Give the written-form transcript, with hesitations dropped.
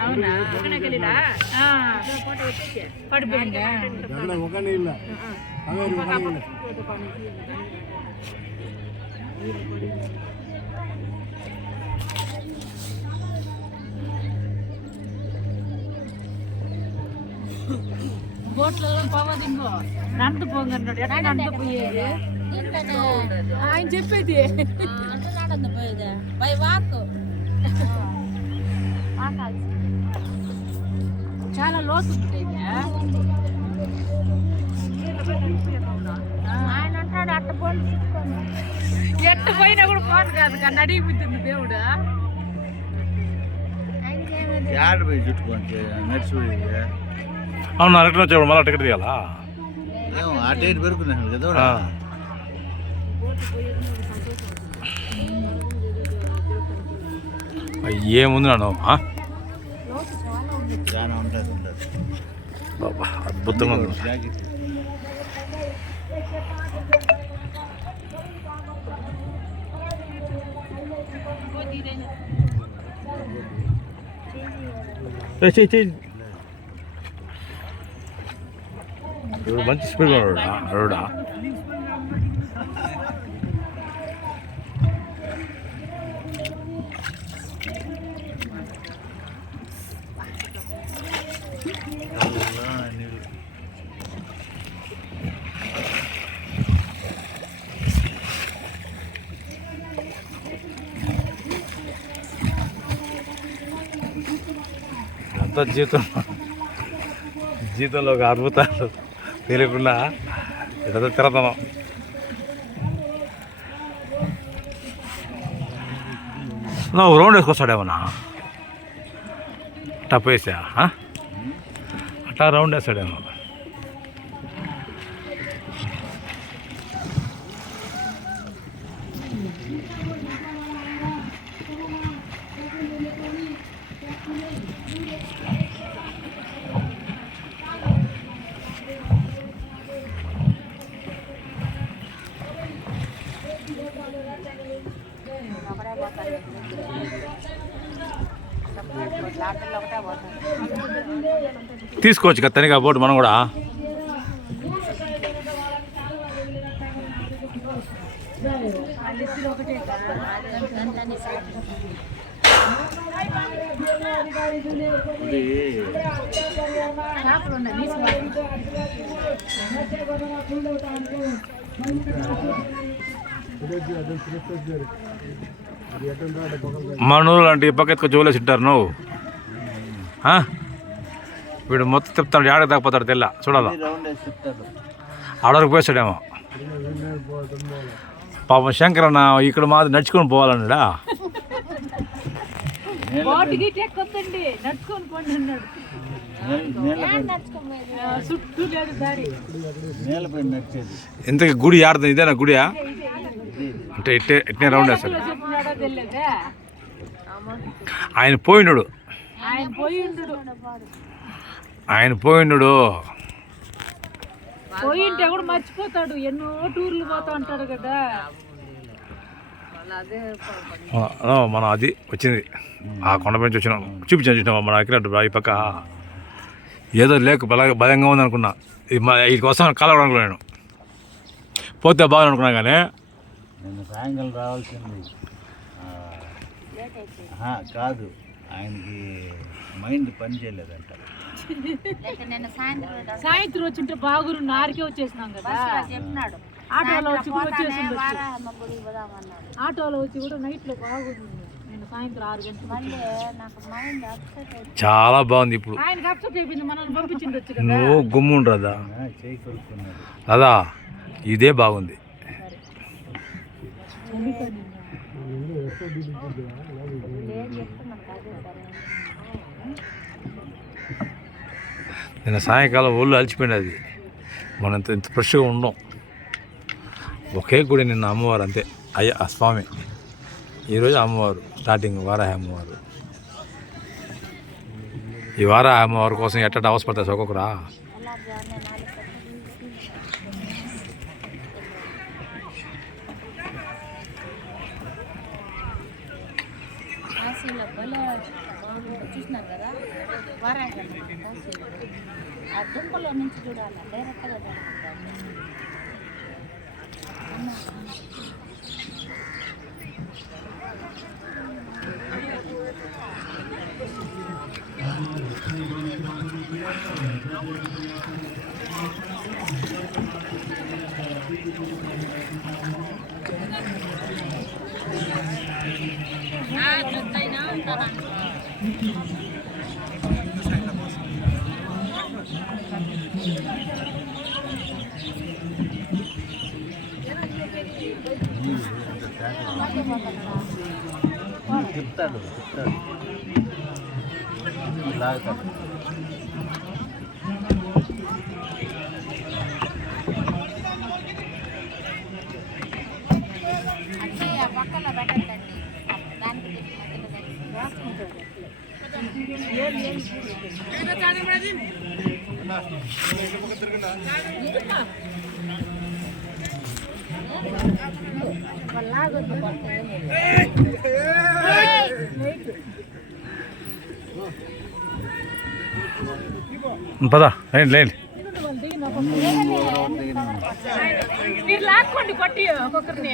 అవునా పడిపోయిందా బోట్లలో పోవదింగో నంత పోంగన్నాడు ఎట్లా నంత పోయేది ఆయన చెప్పేది పోయేది బై వాక్ చాలా లోతు ఆయన అంటాడు అట్ట పోయి ఎట్ట పోయినా కూడా పోను కాదు కానీ అడిగిపోతుంది దేవుడు అవును అరగంట వచ్చాడు మళ్ళీ టికెట్ తీయాలా ఆ డేట్ పెరుగుతున్నాను కదా ఏముంది నాను అద్భుతంగా ఉంది మంచి స్పీడ్ అరుడా అంతా జీవితంలో ఒక అద్భుతాలు తెలియకుండా ఏదో తిరగతాం నువ్వు రౌండ్ వేసుకొస్తాడేమన్నా టప్ వేసా అట్లా రౌండ్ వేస్తాడేమో తీసుకోవచ్చు కదా తనిగా బోటు మనం కూడా మనూరు లాంటి పక్కకు జోలేసి ఉంటారు నువ్వు వీడు మొత్తం చెప్తాడు ఆడకు తాకపోతాడు తెల్ల చూడాలా ఆడవరకు పోస్తాడేమో పాపం శంకర్ అన్న ఇక్కడ మాది నడుచుకొని పోవాలన్నాడా ఇంతకీ గుడి ఆడుతుంది ఇదేనా గుడియా అంటే ఇట్నే రౌండ్ వేస్తాడు ఆయన పోయినాడు పోయింటే కూడా మర్చిపోతాడు ఎన్నో టూర్లు పోతా ఉంటాడు కదా మనం అది వచ్చింది ఆ కొండపై నుంచి వచ్చినాం చూపించాం మన అక్కినట్టు ఈ పక్క ఏదో లేక బలంగా ఉందనుకున్నా వీటి కోసం కలవడానికి నేను పోతే బాగుంది అనుకున్నా కానీ నేను సాయంకాలం రావాల్సింది కాదు ఆయనకి మైండ్ పని చేయలేదంట సాయంత్రం వచ్చింటే బాగురు నారికే వచ్చేసినాం కదా చెప్పినాడు ఆటోలో వచ్చి కూడా ఆటోలో వచ్చి కూడా నైట్లో బాగుంది నేను సాయంత్రం 6 గంటలకు చాలా బాగుంది ఇప్పుడు ఆయనకి అప్సెట్ అయిపోయింది మనల్ని పంపించిండొచ్చు కదా నువ్వు గుమ్ముండ్రదా అదా ఇదే బాగుంది నిన్న సాయంకాలం ఒళ్ళు అలిచిపోయినది మనం ఇంత ఫ్రెష్గా ఉండం ఒకే గుడి నిన్న అమ్మవారు అంతే ఆ స్వామి ఈరోజు అమ్మవారు స్టార్టింగ్ వారాహి అమ్మవారు ఈ వారాహి అమ్మవారి కోసం ఎట్ట అవసరపడతాయి ఒక్కొక్కరా కాశీలో భలే చూసినారు కదా వారాయి ఆ దుంపలో నుంచి చూడాలి డైరెక్ట్గా చూస్తైనా ఉంటాను చెప్తాడు లాగుతాడు. అంటే ఆ పక్కన పెట్టండి దానికి రాసుకుంటాడు లాగొద్దు పదా లేండి లేండి మీరు లాక్కోండి కొట్టి ఒక్కొక్కరిని